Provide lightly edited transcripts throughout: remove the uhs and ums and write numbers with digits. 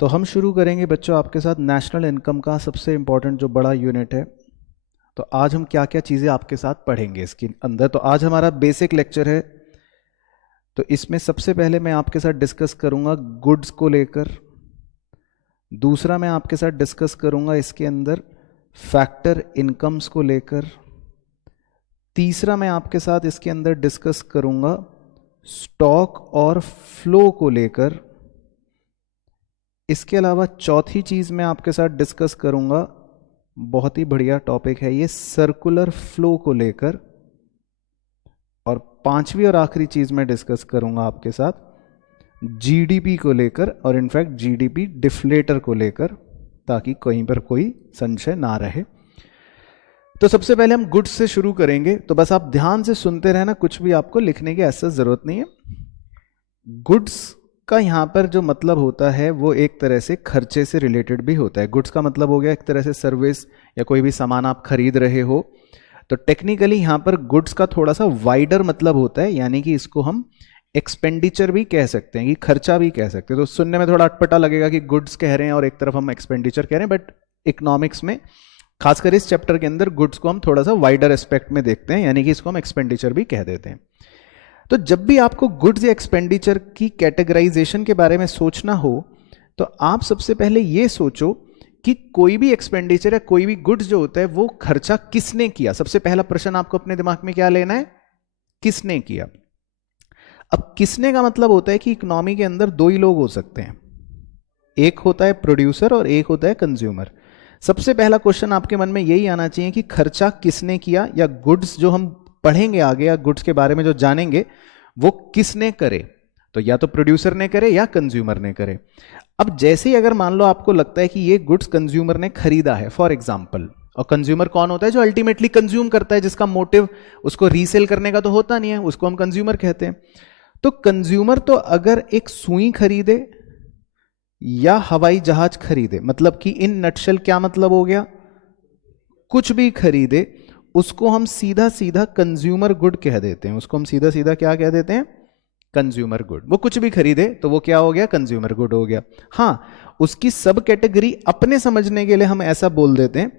तो हम शुरू करेंगे बच्चों आपके साथ नेशनल इनकम का सबसे इम्पोर्टेंट जो बड़ा यूनिट है। तो आज हम क्या क्या चीज़ें आपके साथ पढ़ेंगे इसके अंदर। तो आज हमारा बेसिक लेक्चर है। तो इसमें सबसे पहले मैं आपके साथ डिस्कस करूंगा गुड्स को लेकर। दूसरा मैं आपके साथ डिस्कस करूंगा इसके अंदर फैक्टर इनकम्स को लेकर। तीसरा मैं आपके साथ इसके अंदर डिस्कस करूंगा स्टॉक और फ्लो को लेकर। इसके अलावा चौथी चीज़ मैं आपके साथ डिस्कस करूंगा, बहुत ही बढ़िया टॉपिक है ये, सर्कुलर फ्लो को लेकर। और पांचवी और आखिरी चीज़ मैं डिस्कस करूंगा आपके साथ जीडीपी को लेकर, और इनफैक्ट जीडीपी डिफ्लेटर को लेकर, ताकि कहीं पर कोई संशय ना रहे। तो सबसे पहले हम गुड्स से शुरू करेंगे। तो बस आप ध्यान से सुनते रहना, कुछ भी आपको लिखने की ऐसा जरूरत नहीं है। गुड्स का यहाँ पर जो मतलब होता है वो एक तरह से खर्चे से रिलेटेड भी होता है। गुड्स का मतलब हो गया एक तरह से सर्विस या कोई भी सामान आप खरीद रहे हो। तो टेक्निकली यहाँ पर गुड्स का थोड़ा सा वाइडर मतलब होता है, यानी कि इसको हम एक्सपेंडिचर भी कह सकते हैं, कि खर्चा भी कह सकते हैं। तो सुनने में थोड़ा अटपटा लगेगा कि गुड्स कह रहे हैं और एक तरफ हम एक्सपेंडिचर कह रहे हैं, बट इकोनॉमिक्स में खासकर इस चैप्टर के अंदर गुड्स को हम थोड़ा सा वाइडर एस्पेक्ट में देखते हैं, यानी कि इसको हम एक्सपेंडिचर भी कह देते हैं। तो जब भी आपको गुड्स या एक्सपेंडिचर की कैटेगराइजेशन के बारे में सोचना हो, तो आप सबसे पहले ये सोचो कि कोई भी एक्सपेंडिचर या कोई भी गुड्स जो होता है वो खर्चा किसने किया। सबसे पहला प्रश्न आपको अपने दिमाग में क्या लेना है, किसने किया। अब किसने का मतलब होता है कि इकोनॉमी के अंदर दो ही लोग हो सकते हैं, एक होता है प्रोड्यूसर और एक होता है कंज्यूमर। सबसे पहला क्वेश्चन आपके मन में यही आना चाहिए कि खर्चा किसने किया, या गुड्स जो हम पढ़ेंगे आगे या गुड्स के बारे में जो जानेंगे वो किसने करे। तो या तो प्रोड्यूसर ने करे या कंज्यूमर ने करे। अब जैसे ही अगर मान लो आपको लगता है कि ये गुड्स कंज्यूमर ने खरीदा है फॉर एग्जांपल, और कंज्यूमर कौन होता है, जो अल्टीमेटली कंज्यूम करता है, जिसका मोटिव उसको रीसेल करने का तो होता नहीं है, उसको हम कंज्यूमर कहते हैं। तो कंज्यूमर तो अगर एक सुई खरीदे या हवाई जहाज खरीदे, मतलब कि इन नटशेल क्या मतलब हो गया, कुछ भी खरीदे, उसको हम सीधा सीधा कंज्यूमर गुड कह देते हैं। उसको हम सीधा सीधा क्या कह देते हैं, कंज्यूमर गुड। वो कुछ भी खरीदे तो वो क्या हो गया, कंज्यूमर गुड हो गया। हाँ, उसकी सब कैटेगरी अपने समझने के लिए हम ऐसा बोल देते हैं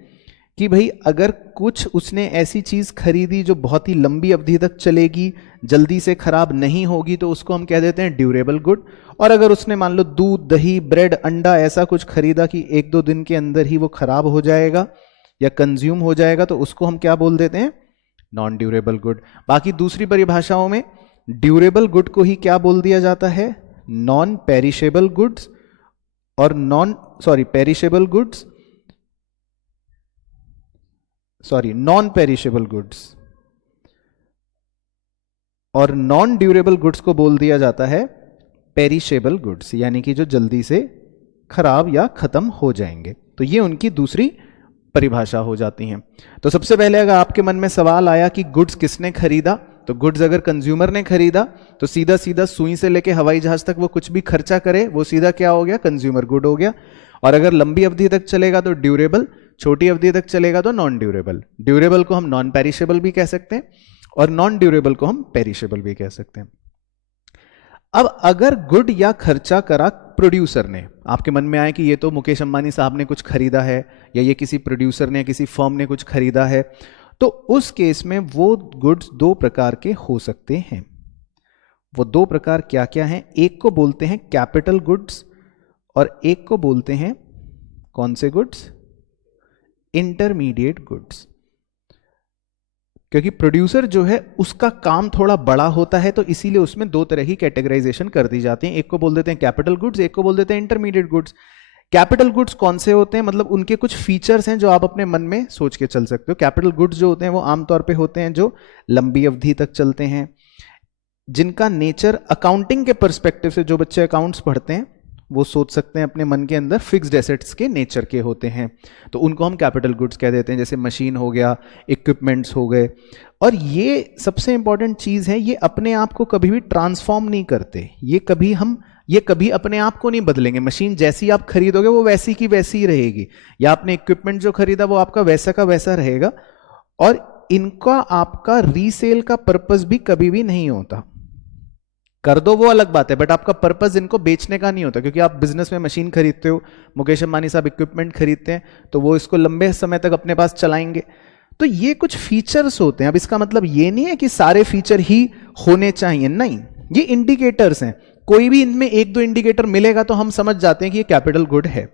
कि भाई अगर कुछ उसने ऐसी चीज खरीदी जो बहुत ही लंबी अवधि तक चलेगी, जल्दी से खराब नहीं होगी, तो उसको हम कह देते हैं ड्यूरेबल गुड। और अगर उसने मान लो दूध, दही, ब्रेड, अंडा ऐसा कुछ खरीदा कि एक दो दिन के अंदर ही वो खराब हो जाएगा या कंज्यूम हो जाएगा, तो उसको हम क्या बोल देते हैं, नॉन ड्यूरेबल गुड। बाकी दूसरी परिभाषाओं में ड्यूरेबल गुड को ही क्या बोल दिया जाता है, नॉन पेरिशेबल गुड्स, और perishable goods, non perishable goods, और नॉन ड्यूरेबल गुड्स को बोल दिया जाता है पेरिशेबल गुड्स, यानी कि जो जल्दी से खराब या खत्म हो जाएंगे। तो ये उनकी दूसरी परिभाषा हो जाती हैं। तो सबसे पहले अगर आपके मन में सवाल आया कि गुड्स किसने खरीदा, तो गुड्स अगर कंज्यूमर ने खरीदा तो सीधा सीधा सुई से लेके हवाई जहाज तक वो कुछ भी खर्चा करे वो सीधा क्या हो गया, कंज्यूमर गुड हो गया। और अगर लंबी अवधि तक चलेगा तो ड्यूरेबल, छोटी अवधि तक चलेगा तो नॉन ड्यूरेबल। ड्यूरेबल को हम नॉन पेरिशेबल भी कह सकते हैं और नॉन ड्यूरेबल को हम पेरिशेबल भी कह सकते हैं। अब अगर गुड या खर्चा करा प्रोड्यूसर ने, आपके मन में आए कि ये तो मुकेश अंबानी साहब ने कुछ खरीदा है, या ये किसी प्रोड्यूसर ने, किसी फर्म ने कुछ खरीदा है, तो उस केस में वो गुड्स दो प्रकार के हो सकते हैं। वो दो प्रकार क्या क्या हैं, एक को बोलते हैं कैपिटल गुड्स और एक को बोलते हैं कौन से गुड्स, इंटरमीडिएट गुड्स। क्योंकि प्रोड्यूसर जो है उसका काम थोड़ा बड़ा होता है, तो इसीलिए उसमें दो तरह की कैटेगराइजेशन कर दी जाती है। एक को बोल देते हैं कैपिटल गुड्स, एक को बोल देते हैं इंटरमीडिएट गुड्स। कैपिटल गुड्स कौन से होते हैं, मतलब उनके कुछ फीचर्स हैं जो आप अपने मन में सोच के चल सकते हो। कैपिटल गुड्स जो होते हैं वो आमतौर पे होते हैं जो लंबी अवधि तक चलते हैं, जिनका नेचर अकाउंटिंग के परस्पेक्टिव से, जो बच्चे अकाउंट्स पढ़ते हैं वो सोच सकते हैं अपने मन के अंदर, फिक्स्ड एसेट्स के नेचर के होते हैं, तो उनको हम कैपिटल गुड्स कह देते हैं। जैसे मशीन हो गया, इक्विपमेंट्स हो गए। और ये सबसे इंपॉर्टेंट चीज है, ये अपने आप को कभी भी ट्रांसफॉर्म नहीं करते। ये कभी अपने आप को नहीं बदलेंगे। मशीन जैसी आप खरीदोगे वो वैसी की वैसी ही रहेगी, या आपने इक्विपमेंट जो खरीदा वो आपका वैसा का वैसा रहेगा। और इनका आपका रीसेल का पर्पस भी कभी भी नहीं होता। कर दो वो अलग बात है, बट आपका पर्पस इनको बेचने का नहीं होता, क्योंकि आप बिजनेस में मशीन खरीदते हो, मुकेश अंबानी साहब इक्विपमेंट खरीदते हैं, तो वो इसको लंबे समय तक अपने पास चलाएंगे। तो ये कुछ फीचर्स होते हैं। अब इसका मतलब ये नहीं है कि सारे फीचर ही होने चाहिए, नहीं, ये इंडिकेटर्स हैं। कोई भी इनमें एक दो इंडिकेटर मिलेगा तो हम समझ जाते हैं कि ये कैपिटल गुड है।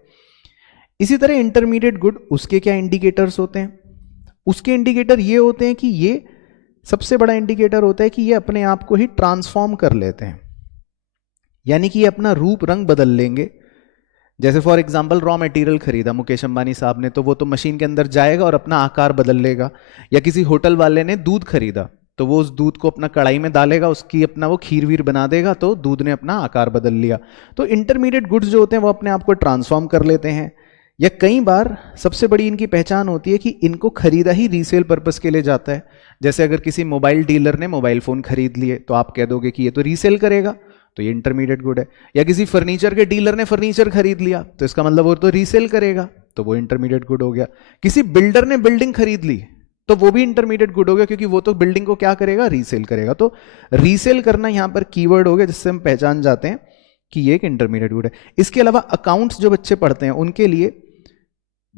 इसी तरह इंटरमीडिएट गुड, उसके क्या इंडिकेटर्स होते हैं? उसके इंडिकेटर ये होते हैं कि ये सबसे बड़ा इंडिकेटर होता है कि ये अपने आप को ही ट्रांसफॉर्म कर लेते हैं, यानी कि ये अपना रूप रंग बदल लेंगे। जैसे फॉर एग्जांपल रॉ मटेरियल खरीदा मुकेश अंबानी साहब ने, तो वो तो मशीन के अंदर जाएगा और अपना आकार बदल लेगा। या किसी होटल वाले ने दूध खरीदा, तो वो उस दूध को अपना कढ़ाई में डालेगा, उसकी अपना वो खीर वीर बना देगा, तो दूध ने अपना आकार बदल लिया। तो इंटरमीडिएट गुड्स जो होते हैं वो अपने आप को ट्रांसफॉर्म कर लेते हैं। या कई बार सबसे बड़ी इनकी पहचान होती है कि इनको खरीदा ही रीसेल पर्पस के लिए जाता है। जैसे अगर किसी मोबाइल डीलर ने मोबाइल फोन खरीद लिए, तो आप कह दोगे कि ये तो रीसेल करेगा, तो ये इंटरमीडिएट गुड है। या किसी फर्नीचर के डीलर ने फर्नीचर खरीद लिया, तो इसका मतलब वो तो रीसेल करेगा, तो वो इंटरमीडिएट गुड हो गया। किसी बिल्डर ने बिल्डिंग खरीद ली, तो वो भी इंटरमीडिएट गुड हो गया, क्योंकि वो तो बिल्डिंग को क्या करेगा, रीसेल करेगा। तो रीसेल करना यहां पर कीवर्ड हो गया, जिससे हम पहचान जाते हैं कि ये एक इंटरमीडिएट गुड है। इसके अलावा अकाउंट्स जो बच्चे पढ़ते हैं उनके लिए,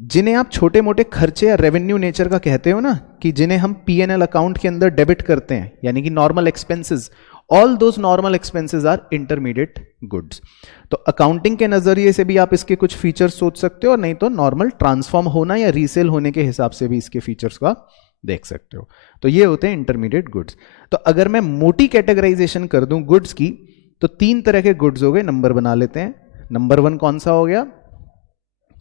जिन्हें आप छोटे मोटे खर्चे या रेवेन्यू नेचर का कहते हो ना, कि जिन्हें हम P&L अकाउंट के अंदर डेबिट करते हैं, यानी कि normal expenses, all those normal expenses are intermediate goods. तो अकाउंटिंग के नजरिए से भी आप इसके कुछ फीचर्स सोच सकते हो, और नहीं तो नॉर्मल ट्रांसफॉर्म होना या रीसेल होने के हिसाब से भी इसके फीचर्स का देख सकते हो। तो ये होते हैं इंटरमीडिएट गुड्स। तो अगर मैं मोटी कैटेगराइजेशन कर दूं गुड्स की, तो 3 तरह के गुड्स हो गए, नंबर बना लेते हैं। नंबर 1 कौन सा हो गया,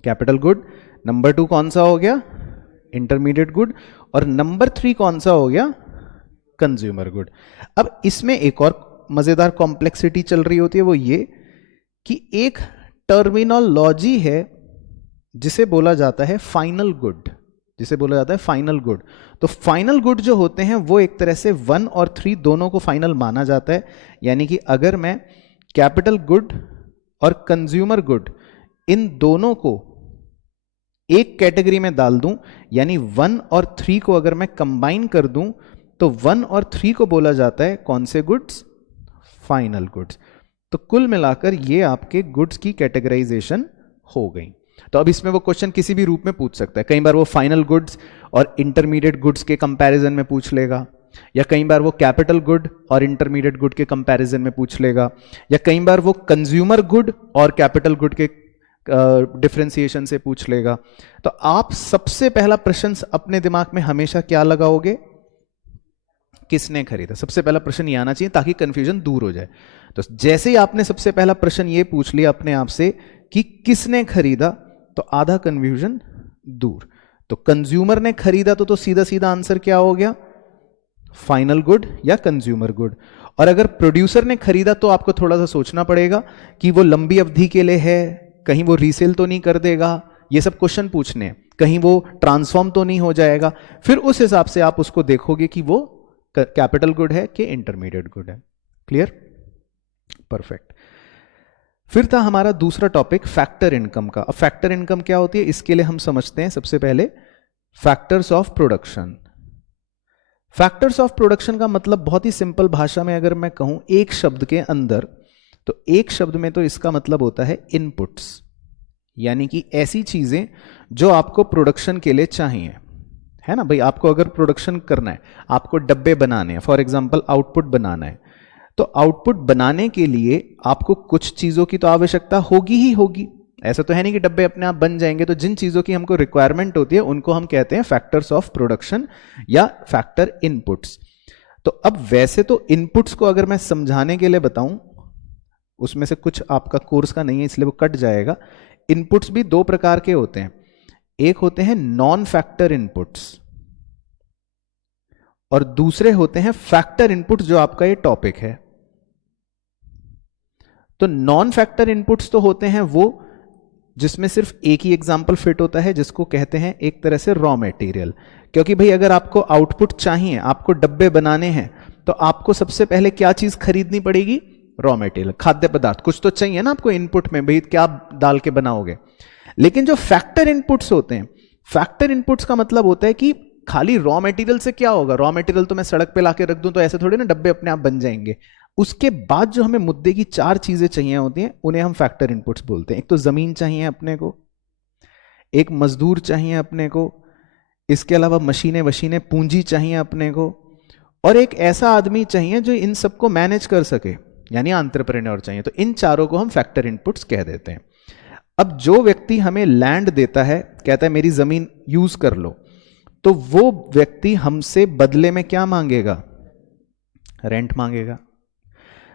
कैपिटल गुड। नंबर 2 कौन सा हो गया, इंटरमीडिएट गुड। और नंबर 3 कौन सा हो गया, कंज्यूमर गुड। अब इसमें एक और मजेदार कॉम्प्लेक्सिटी चल रही होती है, वो ये कि एक टर्मिनोलॉजी है जिसे बोला जाता है फाइनल गुड, जिसे बोला जाता है फाइनल गुड। तो फाइनल गुड जो होते हैं वो एक तरह से 1 और 3 दोनों को फाइनल माना जाता है। यानी कि अगर मैं कैपिटल गुड और कंज्यूमर गुड इन दोनों को एक कैटेगरी में डाल दूं, यानी 1 और 3 को अगर मैं कंबाइन कर दूं, तो 1 और 3 को बोला जाता है कौन से गुड्स, फाइनल गुड्स। तो कुल मिलाकर ये आपके गुड्स की कैटेगराइजेशन हो गई। तो अब इसमें वो क्वेश्चन किसी भी रूप में पूछ सकता है। कई बार वो फाइनल गुड्स और इंटरमीडिएट गुड्स के कंपैरिजन में पूछ लेगा, या कई बार वो कैपिटल गुड और इंटरमीडिएट गुड के कंपैरिजन में पूछ लेगा, या कई बार वो कंज्यूमर गुड और कैपिटल गुड के डिफरेंशिएशन से पूछ लेगा। तो आप सबसे पहला प्रश्न अपने दिमाग में हमेशा क्या लगाओगे, किसने खरीदा। सबसे पहला प्रश्न ये आना चाहिए ताकि कंफ्यूजन दूर हो जाए। तो जैसे ही आपने सबसे पहला प्रश्न ये पूछ लिया अपने आप से कि किसने खरीदा, तो आधा कंफ्यूजन दूर। तो कंज्यूमर ने खरीदा, तो सीधा सीधा आंसर क्या हो गया, फाइनल गुड या कंज्यूमर गुड। और अगर प्रोड्यूसर ने खरीदा, तो आपको थोड़ा सा सोचना पड़ेगा कि वो लंबी अवधि के लिए है, कहीं वो रीसेल तो नहीं कर देगा, ये सब क्वेश्चन पूछने हैं, कहीं वो ट्रांसफॉर्म तो नहीं हो जाएगा। फिर उस हिसाब से आप उसको देखोगे कि वो कैपिटल गुड है कि इंटरमीडिएट गुड है। Clear, perfect. फिर था हमारा दूसरा टॉपिक फैक्टर इनकम का। अब फैक्टर इनकम क्या होती है, इसके लिए हम समझते हैं सबसे पहले factors of production. Factors of production का मतलब बहुत ही सिंपल भाषा में अगर मैं कहूं एक शब्द के अंदर, तो एक शब्द में तो इसका मतलब होता है इनपुट्स, यानी कि ऐसी चीजें जो आपको प्रोडक्शन के लिए चाहिए, है ना भाई। आपको अगर प्रोडक्शन करना है, आपको डब्बे बनाने हैं, फॉर एग्जांपल आउटपुट बनाना है, तो आउटपुट बनाने के लिए आपको कुछ चीजों की तो आवश्यकता होगी ही होगी। ऐसा तो है नहीं कि डब्बे अपने आप बन जाएंगे। तो जिन चीजों की हमको रिक्वायरमेंट होती है उनको हम कहते हैं फैक्टर्स ऑफ प्रोडक्शन या फैक्टर इनपुट्स। तो अब वैसे तो इनपुट्स को अगर मैं समझाने के लिए बताऊं, उसमें से कुछ आपका कोर्स का नहीं है इसलिए वो कट जाएगा। इनपुट्स भी 2 प्रकार के होते हैं, एक होते हैं नॉन फैक्टर इनपुट्स और दूसरे होते हैं फैक्टर इनपुट्स, जो आपका ये टॉपिक है। तो नॉन फैक्टर इनपुट्स तो होते हैं वो जिसमें सिर्फ एक ही एग्जाम्पल फिट होता है, जिसको कहते हैं एक तरह से रॉ मटेरियल। क्योंकि भाई अगर आपको आउटपुट चाहिए, आपको डब्बे बनाने हैं, तो आपको सबसे पहले क्या चीज खरीदनी पड़ेगी, रॉ मटेरियल, खाद्य पदार्थ। कुछ तो चाहिए ना आपको इनपुट में, भाई क्या डाल के बनाओगे। लेकिन जो फैक्टर इनपुट्स होते हैं, फैक्टर इनपुट्स का मतलब होता है कि खाली रॉ मटेरियल से क्या होगा, रॉ मटेरियल तो मैं सड़क पे लाके रख दूं तो ऐसे थोड़ी ना डब्बे अपने आप बन जाएंगे। उसके बाद जो हमें मुद्दे की 4 चीजें चाहिए होती हैं उन्हें हम फैक्टर इनपुट्स बोलते हैं। एक तो जमीन चाहिए अपने को, एक मजदूर चाहिए अपने को, इसके अलावा मशीनें वशीनें पूंजी चाहिए अपने को, और एक ऐसा आदमी चाहिए जो इन सबको मैनेज कर सके, यानी एंटरप्रेन्योर चाहिए। तो इन चारों को हम फैक्टर इनपुट्स कह देते हैं। अब जो व्यक्ति हमें लैंड देता है, कहता है मेरी जमीन यूज कर लो, तो वो व्यक्ति हमसे बदले में क्या मांगेगा? रेंट मांगेगा।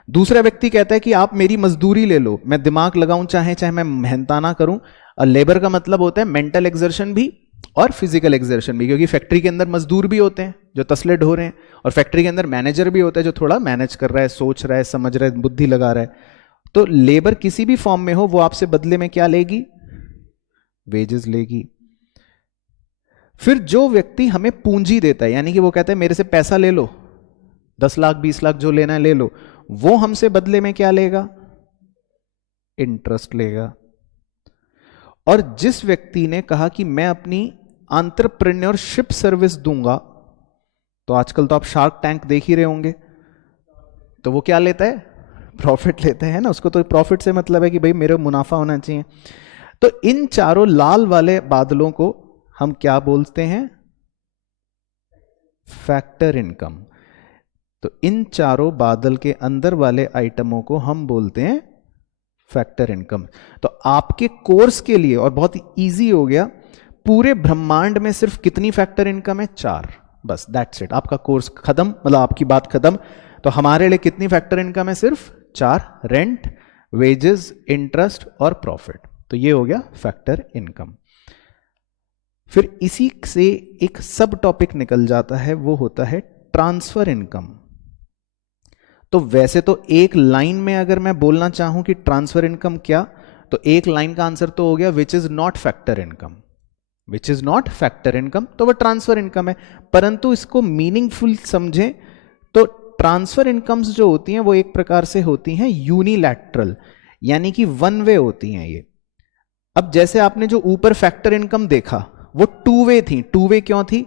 दूसरा व्यक्ति कहता है कि आप मेरी मजदूरी ले लो, मैं दिमाग लगाऊं चाहे चाहे मैं मेहनताना करूं। और लेबर का मतलब होता है मेंटल एक्सर्शन भी और फिजिकल एक्सर्शन भी, क्योंकि फैक्ट्री के अंदर मजदूर भी होते हैं जो तसले ढो रहे हैं, और फैक्ट्री के अंदर मैनेजर भी होता है जो थोड़ा मैनेज कर रहा है, सोच रहा है, समझ रहा है, बुद्धि लगा रहा है। तो लेबर किसी भी फॉर्म में हो, वो आपसे बदले में क्या लेगी? वेजेस लेगी। फिर जो व्यक्ति हमें पूंजी देता है, यानी कि वो कहता है मेरे से पैसा ले लो, 10 लाख 20 लाख जो लेना है ले लो, वो हमसे बदले में क्या लेगा? इंटरेस्ट लेगा। और जिस व्यक्ति ने कहा कि मैं अपनी एंटरप्रेन्योरशिप सर्विस दूंगा, तो आजकल तो आप शार्क टैंक देख ही रहे होंगे, तो वो क्या लेता है? प्रॉफिट लेता है ना। उसको तो प्रॉफिट से मतलब है कि भाई मेरे मुनाफा होना चाहिए। तो इन चारों लाल वाले बादलों को हम क्या बोलते हैं? Factor income. तो इन चारों बादल के अंदर वाले आइटमों को हम बोलते हैं फैक्टर इनकम। तो आपके कोर्स के लिए, और बहुत इजी हो गया, पूरे ब्रह्मांड में सिर्फ कितनी फैक्टर इनकम है? 4, बस दैट्स इट। आपका कोर्स खत्म, मतलब आपकी बात खत्म। तो हमारे लिए कितनी फैक्टर इनकम है? सिर्फ 4, रेंट, वेजेस, इंटरेस्ट और प्रॉफिट। तो ये हो गया फैक्टर इनकम। फिर इसी से एक सब टॉपिक निकल जाता है, वो होता है ट्रांसफर इनकम। तो वैसे तो एक लाइन में अगर मैं बोलना चाहूं कि ट्रांसफर इनकम क्या, तो एक लाइन का आंसर तो हो गया which is not factor income. Which is not factor income, तो वह ट्रांसफर इनकम है। परंतु इसको मीनिंगफुल समझें तो ट्रांसफर इनकम्स जो होती हैं वो एक प्रकार से होती हैं यूनिलैटरल, यानी कि वन वे होती हैं ये। अब जैसे आपने जो ऊपर फैक्टर इनकम देखा वो टू वे थी। टू वे क्यों थी?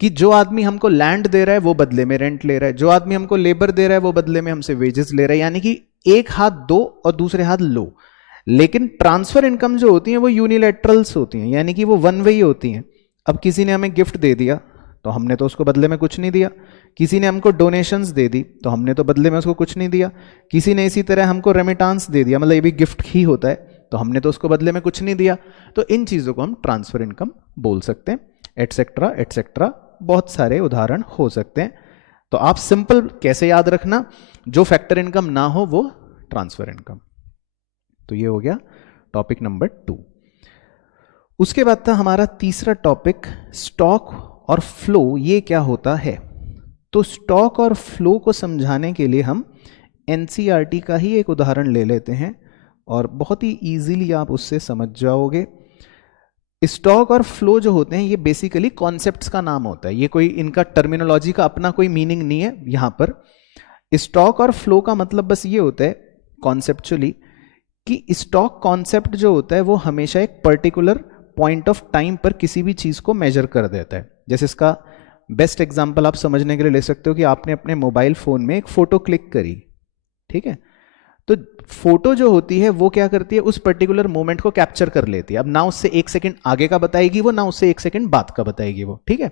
कि जो आदमी हमको लैंड दे रहा है वो बदले में रेंट ले रहा है, जो आदमी हमको लेबर दे रहा है वो बदले में हमसे वेजेस ले रहा है, यानी कि एक हाथ दो और दूसरे हाथ लो। लेकिन ट्रांसफर इनकम जो होती है वो यूनिलैटरल्स होती हैं, यानी कि वो वन वे ही होती हैं। अब किसी ने हमें गिफ्ट दे दिया तो हमने तो उसको बदले में कुछ नहीं दिया, किसी ने हमको डोनेशंस दे दी तो हमने तो बदले में उसको कुछ नहीं दिया, किसी ने इसी तरह हमको रेमिटांस दे दिया, मतलब ये भी गिफ्ट ही होता है, तो हमने तो उसको बदले में कुछ नहीं दिया। तो इन चीजों को हम ट्रांसफर इनकम बोल सकते हैं, एटसेट्रा एटसेट्रा, बहुत सारे उदाहरण हो सकते हैं। तो आप सिंपल कैसे याद रखना, जो फैक्टर इनकम ना हो वो ट्रांसफर इनकम। तो ये हो गया टॉपिक नंबर 2। उसके बाद था हमारा तीसरा टॉपिक स्टॉक और फ्लो। ये क्या होता है? तो स्टॉक और फ्लो को समझाने के लिए हम एनसीईआरटी का ही एक उदाहरण ले लेते हैं और बहुत ही इजीली आप उससे समझ जाओगे। स्टॉक और फ्लो जो होते हैं ये बेसिकली कॉन्सेप्ट्स का नाम होता है, ये कोई इनका टर्मिनोलॉजी का अपना कोई मीनिंग नहीं है। यहां पर स्टॉक और फ्लो का मतलब बस ये होता है कॉन्सेप्चुअली कि स्टॉक कॉन्सेप्ट जो होता है वो हमेशा एक पर्टिकुलर पॉइंट ऑफ टाइम पर किसी भी चीज को मेजर कर देता है। जैसे इसका बेस्ट एग्जांपल आप समझने के लिए ले सकते हो कि आपने अपने मोबाइल फोन में एक फोटो क्लिक करी, ठीक है, तो फोटो जो होती है वो क्या करती है, उस पर्टिकुलर मोमेंट को कैप्चर कर लेती है। अब ना उससे 1 सेकंड आगे का बताएगी वो, ना उससे 1 सेकंड बाद का बताएगी वो, ठीक है।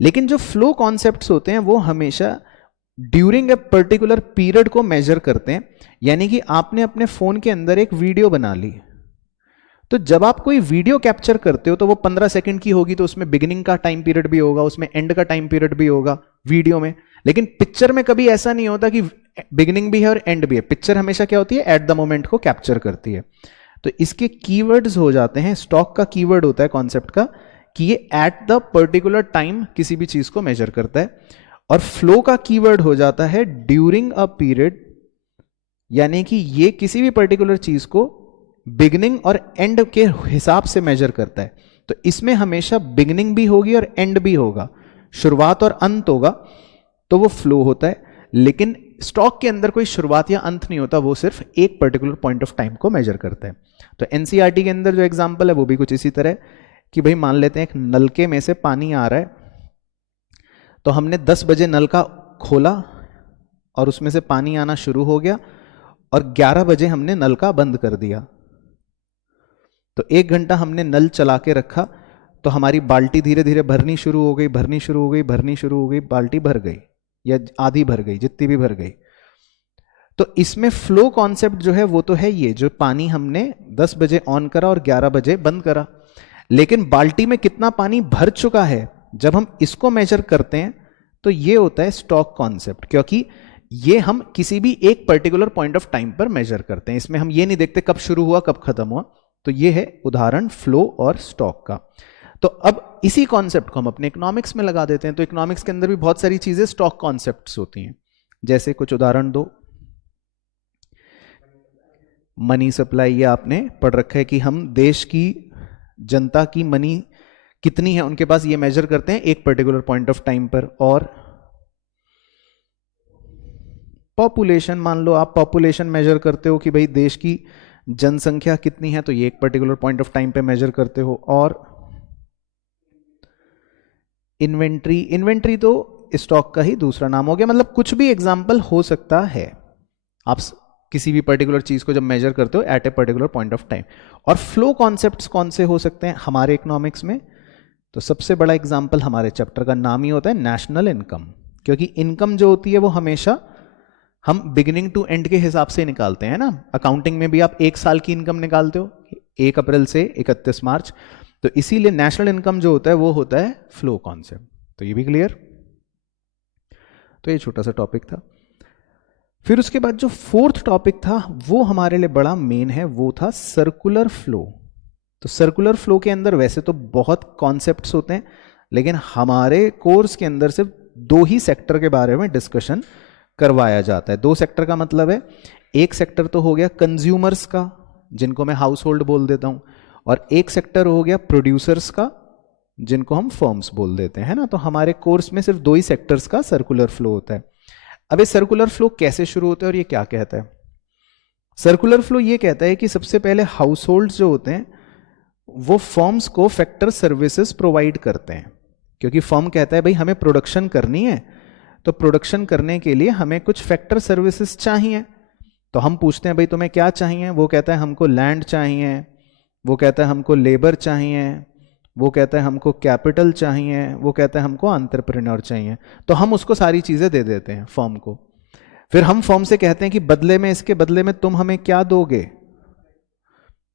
लेकिन जो फ्लो कॉन्सेप्ट्स होते हैं वो हमेशा ड्यूरिंग ए पर्टिकुलर पीरियड को मेजर करते हैं। यानी कि आपने अपने फोन के अंदर एक वीडियो बना ली, तो जब आप कोई वीडियो कैप्चर करते हो तो वो 15 सेकंड की होगी, तो उसमें बिगिनिंग का टाइम पीरियड भी होगा, उसमें एंड का टाइम पीरियड भी होगा वीडियो में। लेकिन पिक्चर में कभी ऐसा नहीं होता कि बिगिनिंग भी है और एंड भी है। पिक्चर हमेशा क्या होती है, एट द मोमेंट को कैप्चर करती है। तो इसके कीवर्ड्स हो जाते हैं, स्टॉक का कीवर्ड होता है कॉन्सेप्ट का कि ये एट द पर्टिकुलर टाइम किसी भी चीज को मेजर करता है, और फ्लो का कीवर्ड हो जाता है ड्यूरिंग अ पीरियड, यानी कि ये किसी भी पर्टिकुलर चीज को बिगिनिंग और एंड के हिसाब से मेजर करता है। तो इसमें हमेशा बिगिनिंग भी होगी और एंड भी होगा, शुरुआत और अंत होगा, तो वो फ्लो होता है। लेकिन स्टॉक के अंदर कोई शुरुआत या अंत नहीं होता, वो सिर्फ एक पर्टिकुलर पॉइंट ऑफ टाइम को मेजर करता है। तो एनसीईआरटी के अंदर जो एग्जांपल है वो भी कुछ इसी तरह कि भाई मान लेते हैं एक नलके में से पानी आ रहा है, तो हमने 10 बजे नल का खोला और उसमें से पानी आना शुरू हो गया और 11 बजे हमने नल का बंद कर दिया। तो 1 घंटा हमने नल चला के रखा, तो हमारी बाल्टी धीरे धीरे भरनी शुरू हो गई, भरनी शुरू हो गई, भरनी शुरू हो गई, बाल्टी भर गई या आधी भर गई, जितनी भी भर गई। तो इसमें फ्लो कॉन्सेप्ट जो है वो तो है ये, जो पानी हमने 10 बजे ऑन करा और 11 बजे बंद करा, लेकिन बाल्टी में कितना पानी भर चुका है जब हम इसको मेजर करते हैं तो ये होता है स्टॉक कॉन्सेप्ट, क्योंकि ये हम किसी भी एक पर्टिकुलर पॉइंट ऑफ टाइम पर मेजर करते हैं। इसमें हम ये नहीं देखते कब शुरू हुआ कब खत्म हुआ। तो ये है उदाहरण फ्लो और स्टॉक का। तो अब इसी कॉन्सेप्ट को हम अपने इकोनॉमिक्स में लगा देते हैं। तो इकोनॉमिक्स के अंदर भी बहुत सारी चीजें स्टॉक कॉन्सेप्ट्स होती हैं। जैसे कुछ उदाहरण दो। मनी सप्लाई, ये आपने पढ़ रखा है कि हम देश की जनता की मनी कितनी है उनके पास, ये मेजर करते हैं एक पर्टिकुलर पॉइंट ऑफ टाइम पर। और पॉपुलेशन, मान लो आप पॉपुलेशन मेजर करते हो कि भाई देश की जनसंख्या कितनी है, तो ये एक पर्टिकुलर पॉइंट ऑफ टाइम पे मेजर करते हो। और इन्वेंट्री, इन्वेंट्री तो स्टॉक का ही दूसरा नाम हो गया। मतलब कुछ भी एग्जांपल हो सकता है, आप किसी भी पर्टिकुलर चीज को जब मेजर करते हो at a particular point of time. और फ्लो कॉन्सेप्ट्स कौन से हो सकते हैं हमारे इकोनॉमिक्स में? तो सबसे बड़ा एग्जांपल हमारे चैप्टर का नाम ही होता है नेशनल इनकम, क्योंकि इनकम जो होती है वो हमेशा हम बिगिनिंग टू एंड के हिसाब से निकालते हैं ना। अकाउंटिंग में भी आप एक साल की इनकम निकालते हो 1 अप्रैल से 31 मार्च। तो इसीलिए नेशनल इनकम जो होता है वो होता है फ्लो कॉन्सेप्ट। तो ये भी क्लियर। तो ये छोटा सा टॉपिक था। फिर उसके बाद जो फोर्थ टॉपिक था वो हमारे लिए बड़ा मेन है, वो था सर्कुलर फ्लो। तो सर्कुलर फ्लो के अंदर वैसे तो बहुत कॉन्सेप्ट्स होते हैं, लेकिन हमारे कोर्स के अंदर सिर्फ 2 ही सेक्टर के बारे में डिस्कशन करवाया जाता है। 2 सेक्टर का मतलब है, एक सेक्टर तो हो गया कंज्यूमर्स का, जिनको मैं हाउस होल्ड बोल देता हूं, और एक सेक्टर हो गया प्रोड्यूसर्स का, जिनको हम फर्म्स बोल देते हैं ना। तो हमारे कोर्स में सिर्फ 2 ही सेक्टर्स का सर्कुलर फ्लो होता है। अब ये सर्कुलर फ्लो कैसे शुरू होता है और ये क्या कहता है? सर्कुलर फ्लो ये कहता है कि सबसे पहले हाउस होल्ड जो होते हैं वो फर्म्स को फैक्टर सर्विसेज प्रोवाइड करते हैं, क्योंकि फर्म कहता है भाई हमें प्रोडक्शन करनी है, तो प्रोडक्शन करने के लिए हमें कुछ फैक्टर सर्विसेज चाहिए। तो हम पूछते हैं भाई तुम्हें क्या चाहिए? वो कहता है हमको लैंड चाहिए, वो कहता है हमको लेबर चाहिए, वो कहता है हमको कैपिटल चाहिए, वो कहता है हमको एंटरप्रेन्योर चाहिए। तो हम उसको सारी चीजें दे देते हैं फर्म को। फिर हम फर्म से कहते हैं कि बदले में, इसके बदले में तुम हमें क्या दोगे?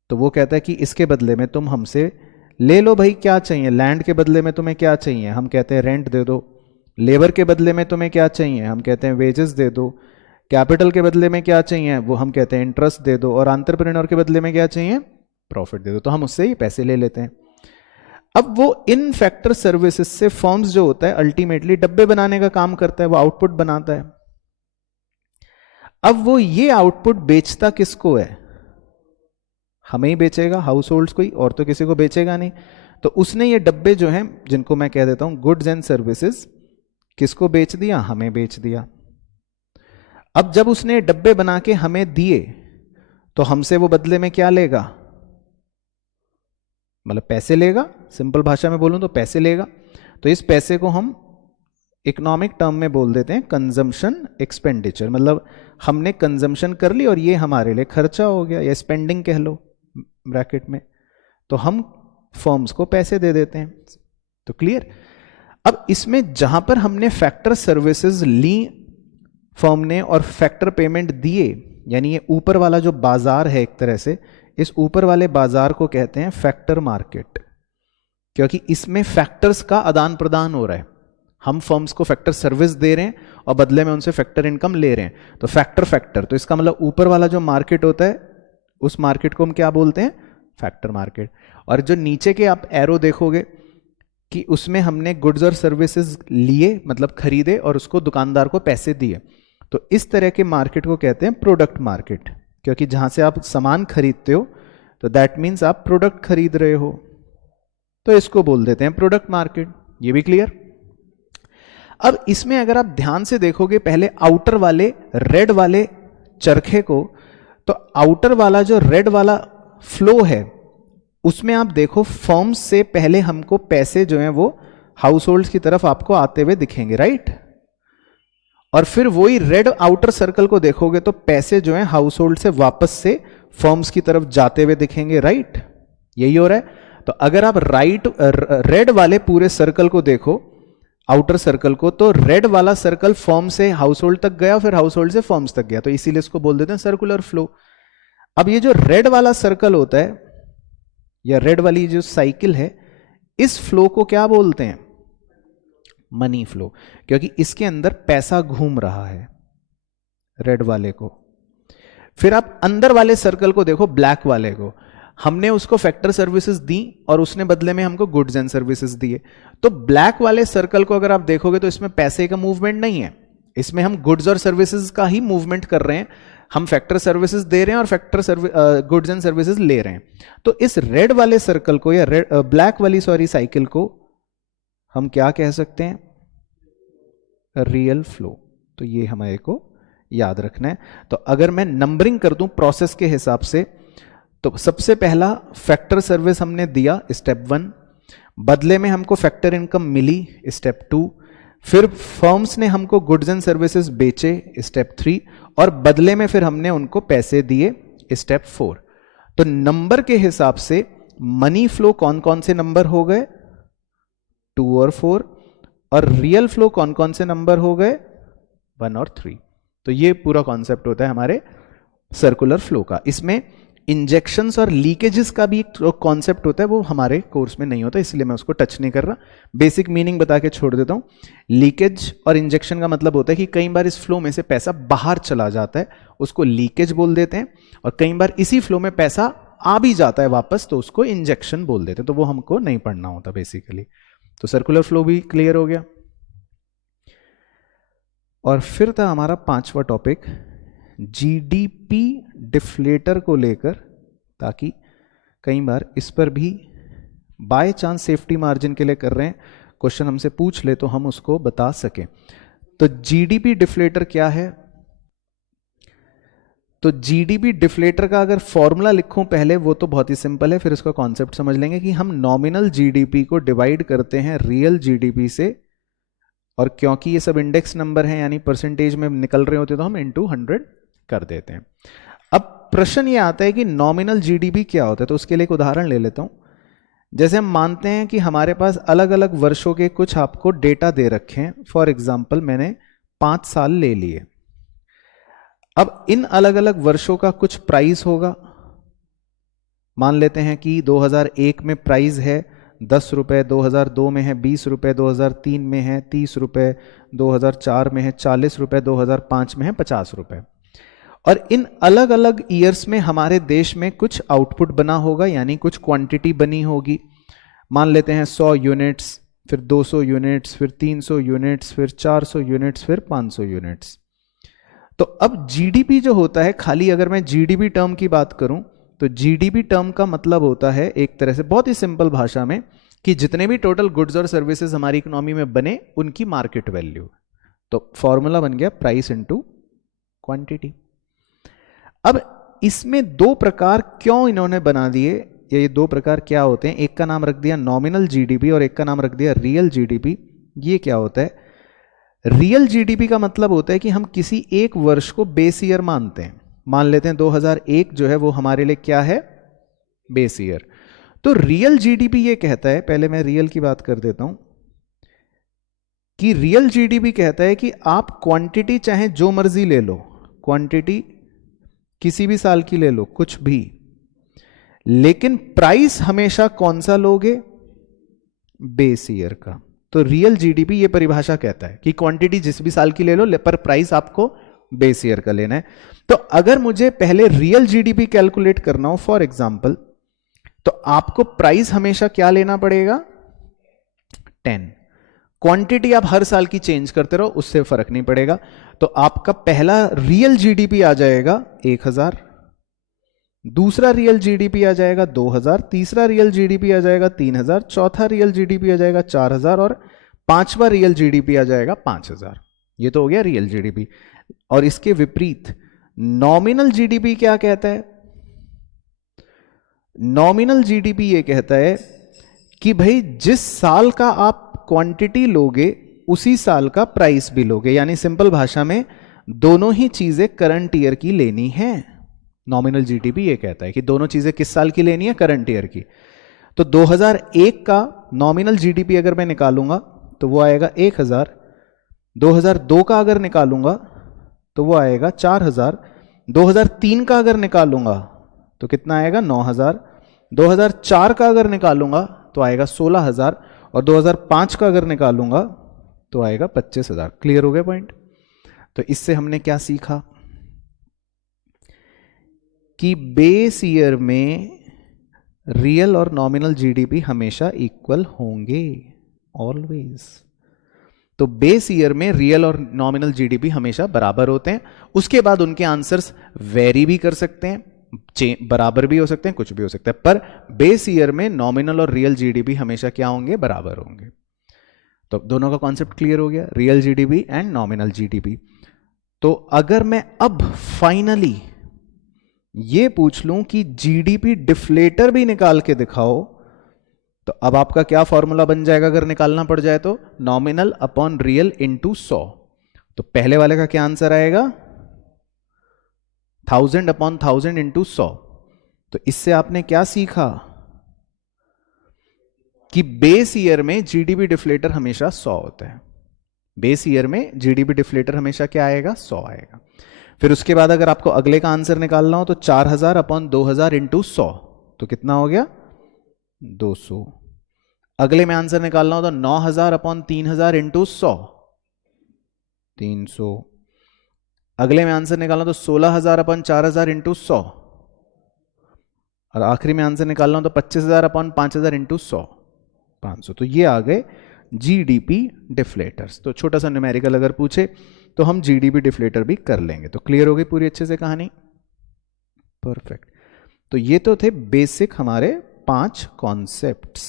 तो वो कहता है कि इसके बदले में तुम हमसे ले लो भाई क्या चाहिए। लैंड के बदले में तुम्हें क्या चाहिए? हम कहते हैं रेंट दे दो। लेबर के बदले में तुम्हें क्या चाहिए? हम कहते हैं वेजेस दे दो। कैपिटल के बदले में क्या चाहिए? वो हम कहते हैं इंटरेस्ट दे दो। और एंटरप्रेन्योर के बदले में क्या चाहिए? प्रॉफिट दे दो। तो हम उससे ही पैसे ले लेते हैं। अब वो इन फैक्टर सर्विसेज से फर्म्स जो होता है अल्टीमेटली डब्बे बनाने का काम करता है, वो आउटपुट बनाता है। अब वो ये आउटपुट बेचता किसको है? हमें ही बेचेगा, हाउस होल्ड्स को ही, और तो किसी को बेचेगा नहीं। तो उसने ये डब्बे जो हैं, जिनको मैं कह देता हूं गुड्स एंड सर्विसेज, किसको बेच दिया? हमें बेच दिया। अब जब उसने डब्बे बना के हमें दिए तो हमसे वो बदले में क्या लेगा? मतलब पैसे लेगा। सिंपल भाषा में बोलूं तो पैसे लेगा। तो इस पैसे को हम इकोनॉमिक टर्म में बोल देते हैं कंजम्पशन एक्सपेंडिचर। मतलब हमने कंजम्पशन कर ली और ये हमारे लिए खर्चा हो गया, या स्पेंडिंग कह लो ब्रैकेट में। तो हम फर्म्स को पैसे दे देते हैं। तो क्लियर। अब इसमें जहां पर हमने फैक्टर सर्विसेज ली फर्म ने और फैक्टर पेमेंट दिए, यानी ये ऊपर वाला जो बाजार है, एक तरह से इस ऊपर वाले बाजार को कहते हैं फैक्टर मार्केट, क्योंकि इसमें फैक्टर्स का आदान प्रदान हो रहा है। हम फर्म्स को फैक्टर सर्विस दे रहे हैं और बदले में उनसे फैक्टर इनकम ले रहे हैं। तो फैक्टर, तो इसका मतलब ऊपर वाला जो मार्केट होता है उस मार्केट को हम क्या बोलते हैं? Factor market. और जो नीचे के आप एरो देखोगे कि उसमें हमने गुड्स और सर्विसेज लिए, मतलब खरीदे और उसको दुकानदार को पैसे दिए। तो इस तरह के मार्केट को कहते हैं प्रोडक्ट मार्केट, क्योंकि जहां से आप सामान खरीदते हो तो दैट मीन्स आप प्रोडक्ट खरीद रहे हो, तो इसको बोल देते हैं प्रोडक्ट मार्केट। ये भी क्लियर। अब इसमें अगर आप ध्यान से देखोगे पहले आउटर वाले रेड वाले चरखे को, तो आउटर वाला जो रेड वाला फ्लो है उसमें आप देखो फर्म्स से पहले हमको पैसे जो हैं वो हाउस होल्ड्स की तरफ आपको आते हुए दिखेंगे, राइट। और फिर वही रेड आउटर सर्कल को देखोगे तो पैसे जो हैं हाउस होल्ड से वापस से फर्म्स की तरफ जाते हुए दिखेंगे, राइट? यही हो रहा है। तो अगर आप रेड वाले पूरे सर्कल को देखो, आउटर सर्कल को, तो रेड वाला सर्कल फर्म से हाउस होल्ड तक गया, फिर हाउस होल्ड से फर्म्स तक गया, तो इसीलिए इसको बोल देते हैं सर्कुलर फ्लो। अब ये जो रेड वाला सर्कल होता है या रेड वाली जो साइकिल है, इस फ्लो को क्या बोलते हैं? मनी फ्लो, क्योंकि इसके अंदर पैसा घूम रहा है, रेड वाले को। फिर आप अंदर वाले सर्कल को देखो, ब्लैक वाले को, हमने उसको फैक्टर सर्विसेज दी और उसने बदले में हमको गुड्स एंड सर्विसेज दिए। तो ब्लैक वाले सर्कल को अगर आप देखोगे तो इसमें पैसे का मूवमेंट नहीं है, इसमें हम गुड्स और सर्विसेज का ही मूवमेंट कर रहे हैं। हम फैक्टर सर्विसेज दे रहे हैं और गुड्स एंड सर्विसेज ले रहे हैं। तो इस रेड वाले सर्कल को या ब्लैक वाली साइकिल को हम क्या कह सकते हैं? Real flow. तो ये हमारे को याद रखना है। तो अगर मैं नंबरिंग कर दूं प्रोसेस के हिसाब से, तो सबसे पहला फैक्टर सर्विस हमने दिया, स्टेप 1, बदले में हमको फैक्टर इनकम मिली, स्टेप 2, फिर फर्म्स ने हमको गुड्स एंड सर्विसेज बेचे, स्टेप 3, और बदले में फिर हमने उनको पैसे दिए, स्टेप 4। तो नंबर के हिसाब से मनी फ्लो कौन कौन से नंबर हो गए? 2 और 4। और रियल फ्लो कौन कौन से नंबर हो गए? 1 और 3। तो ये पूरा कॉन्सेप्ट होता है हमारे सर्कुलर फ्लो का। इसमें इंजेक्शंस और लीकेजेस का भी एक कॉन्सेप्ट होता है, वो हमारे कोर्स में नहीं होता, इसलिए मैं उसको टच नहीं कर रहा। बेसिक मीनिंग बता के छोड़ देता हूं। लीकेज और इंजेक्शन का मतलब होता है कि कई बार इस फ्लो में से पैसा बाहर चला जाता है, उसको लीकेज बोल देते हैं, और कई बार इसी फ्लो में पैसा आ भी जाता है वापस, तो उसको इंजेक्शन बोल देते हैं। तो वो हमको नहीं पढ़ना होता बेसिकली। तो सर्कुलर फ्लो भी क्लियर हो गया। और फिर था हमारा 5वां टॉपिक, जीडीपी डिफ्लेटर को लेकर, ताकि कई बार इस पर भी बाय चांस सेफ्टी मार्जिन के लिए कर रहे हैं, क्वेश्चन हमसे पूछ ले तो हम उसको बता सकें। तो जीडीपी डिफ्लेटर क्या है? तो जीडीपी डिफ्लेटर का अगर फॉर्मूला लिखूं पहले, वो तो बहुत ही सिंपल है, फिर इसका कॉन्सेप्ट समझ लेंगे कि हम नॉमिनल जीडीपी को डिवाइड करते हैं रियल जीडीपी से, और क्योंकि ये सब इंडेक्स नंबर हैं यानी परसेंटेज में निकल रहे होते, तो हम इनटू 100 कर देते हैं। अब प्रश्न ये आता है कि नॉमिनल जीडीपी क्या होता है, तो उसके लिए एक उदाहरण ले लेता हूं। जैसे हम मानते हैं कि हमारे पास अलग अलग वर्षों के कुछ आपको डेटा दे रखे हैं। फॉर एग्जाम्पल मैंने 5 साल ले लिए। अब इन अलग अलग वर्षों का कुछ प्राइस होगा। मान लेते हैं कि 2001 में प्राइस है 10 रुपए, 2002 में है 20 रुपए, 2003 में है 30 रुपए, 2004 में है 40 रुपए, 2005 में है 50 रुपए। और इन अलग अलग ईयर्स में हमारे देश में कुछ आउटपुट बना होगा, यानी कुछ क्वांटिटी बनी होगी। मान लेते हैं 100 यूनिट्स, फिर 200 यूनिट्स, फिर 300 यूनिट्स, फिर 400 यूनिट्स, फिर 500 यूनिट्स। तो अब जीडीपी जो होता है, खाली अगर मैं जीडीपी टर्म की बात करूं, तो जीडीपी टर्म का मतलब होता है एक तरह से बहुत ही सिंपल भाषा में कि जितने भी टोटल गुड्स और सर्विसेज हमारी इकोनॉमी में बने, उनकी मार्केट वैल्यू। तो फॉर्मूला बन गया प्राइस इनटू क्वांटिटी। अब इसमें 2 प्रकार क्यों इन्होंने बना दिए, ये 2 प्रकार क्या होते हैं? एक का नाम रख दिया नॉमिनल जीडीपी और एक का नाम रख दिया रियल जीडीपी। ये क्या होता है? रियल जीडीपी का मतलब होता है कि हम किसी एक वर्ष को बेस ईयर मानते हैं। मान लेते हैं 2001 जो है वो हमारे लिए क्या है? Base year. तो रियल जीडीपी ये कहता है, पहले मैं रियल की बात कर देता हूं, कि रियल जीडीपी कहता है कि आप क्वांटिटी चाहे जो मर्जी ले लो, क्वांटिटी किसी भी साल की ले लो, कुछ भी, लेकिन प्राइस हमेशा कौन सा लोगे? बेस ईयर का। तो रियल जीडीपी ये परिभाषा कहता है कि क्वांटिटी जिस भी साल की ले लो, पर प्राइस आपको बेस ईयर का लेना है। तो अगर मुझे पहले रियल जीडीपी कैलकुलेट करना हो फॉर एग्जांपल, तो आपको प्राइस हमेशा क्या लेना पड़ेगा? 10। क्वांटिटी आप हर साल की चेंज करते रहो, उससे फर्क नहीं पड़ेगा। तो आपका पहला रियल जीडीपी आ जाएगा 1000, दूसरा रियल जीडीपी आ जाएगा 2000, तीसरा रियल जीडीपी आ जाएगा 3000, चौथा रियल जीडीपी आ जाएगा 4000 और पांचवा रियल जीडीपी आ जाएगा 5000। ये तो हो गया रियल जीडीपी। और इसके विपरीत नॉमिनल जीडीपी क्या कहता है? नॉमिनल जीडीपी ये कहता है कि भाई जिस साल का आप क्वांटिटी लोगे, उसी साल का प्राइस भी लोगे, यानी सिंपल भाषा में दोनों ही चीजें करंट ईयर की लेनी है। नॉमिनल जीडीपी ये कहता है कि दोनों चीजें किस साल की लेनी है, करंट ईयर की। तो 2001 का नॉमिनल जीडीपी अगर मैं निकालूंगा तो वो आएगा 1000। 2002 का अगर निकालूंगा तो वो आएगा 4000। 2003 का अगर निकालूंगा तो कितना आएगा, 9000। 2004 का अगर निकालूंगा तो आएगा 16000, और 2005 का अगर निकालूंगा तो आएगा 25000। क्लियर हो गया पॉइंट? तो इससे हमने क्या सीखा कि बेस ईयर में रियल और नॉमिनल जीडीपी हमेशा इक्वल होंगे, ऑलवेज। तो बेस ईयर में रियल और नॉमिनल जीडीपी हमेशा बराबर होते हैं। उसके बाद उनके आंसर्स वेरी भी कर सकते हैं, बराबर भी हो सकते हैं, कुछ भी हो सकता है, पर बेस ईयर में नॉमिनल और रियल जीडीपी हमेशा क्या होंगे, बराबर होंगे। तो दोनों का कॉन्सेप्ट क्लियर हो गया, real GDP and nominal GDP. तो अगर मैं अब फाइनली ये पूछ लूं कि जीडीपी डिफ्लेटर भी निकाल के दिखाओ, तो अब आपका क्या फॉर्मूला बन जाएगा अगर निकालना पड़ जाए तो, नॉमिनल अपॉन रियल इंटू 100। तो पहले वाले का क्या आंसर आएगा, 1000 अपॉन 1000 इंटू 100। तो इससे आपने क्या सीखा कि बेस ईयर में जीडीपी डिफ्लेटर हमेशा 100 होता है। बेस ईयर में जीडीपी डिफ्लेटर हमेशा क्या आएगा, 100 आएगा। फिर उसके बाद अगर आपको अगले का आंसर निकालना हो तो 4000 अपॉन 2000 इंटू 100, तो कितना हो गया, 200। अगले में आंसर निकालना हो तो 9000 अपॉन 3000 इंटू 100, 300। अगले में आंसर निकालना तो 16000 अपॉन 4000 इंटू 100, और आखिरी में आंसर निकालना हो तो 25000 अपॉन 5000 इंटू 100, 500। तो ये आ गए जीडीपी डिफ्लेटर्स। तो छोटा सा न्यूमेरिकल अगर पूछे तो हम जीडीपी डिफ्लेटर भी कर लेंगे। तो क्लियर हो गई पूरी अच्छे से कहानी, परफेक्ट। तो ये तो थे बेसिक हमारे 5 कॉन्सेप्ट्स।